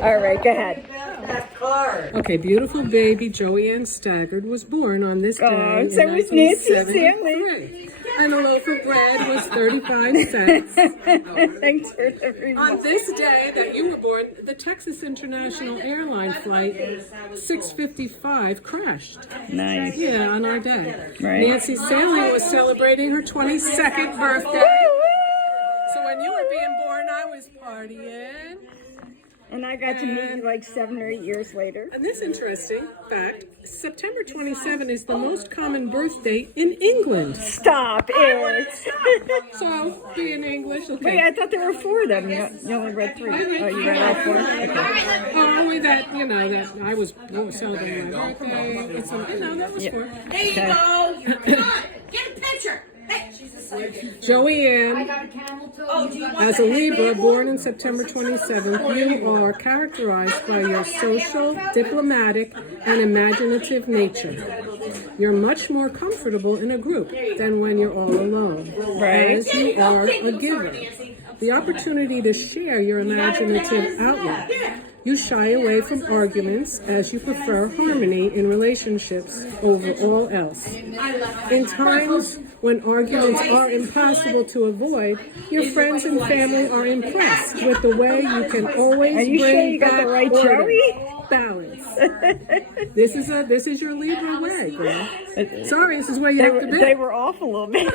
All right, go ahead. Okay, beautiful baby Joey Ann Staggard was born on this day in so was Nancy 1973. And a loaf of bread was 35 cents. Thanks for the reason. On this day that you were born, the Texas International Airline flight 655 crashed. Nice. Yeah, on our day. Right. Nancy Saling was celebrating her 22nd birthday. So when you were being born, I was partying. And I got to meet you like 7 or 8 years later. And this interesting fact, September 27 is the most common birthday in England. Stop it. So, being English, okay. Wait, I thought there were 4 of them. You only read 3. Oh, you read all 4? Okay. Only that, that I was celebrating my birthday. It's, that was 4. There you go. Come on, get a picture. Hey, Joey Ann, as a Libra born in September 27th, you are characterized by your social, diplomatic, and imaginative nature. You're much more comfortable in a group than when you're all alone, as you are a giver. The opportunity to share your imaginative outlet. You shy away from arguments as you prefer harmony in relationships over all else. In times when arguments are impossible to avoid, your friends and family are impressed with the way you can always bring back order, balance. This is your Libra way, girl. Sorry, this is where you have to be. They were off a little bit.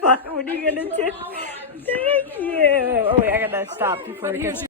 What are you gonna do? Thank you. Oh wait, I gotta stop before it gets.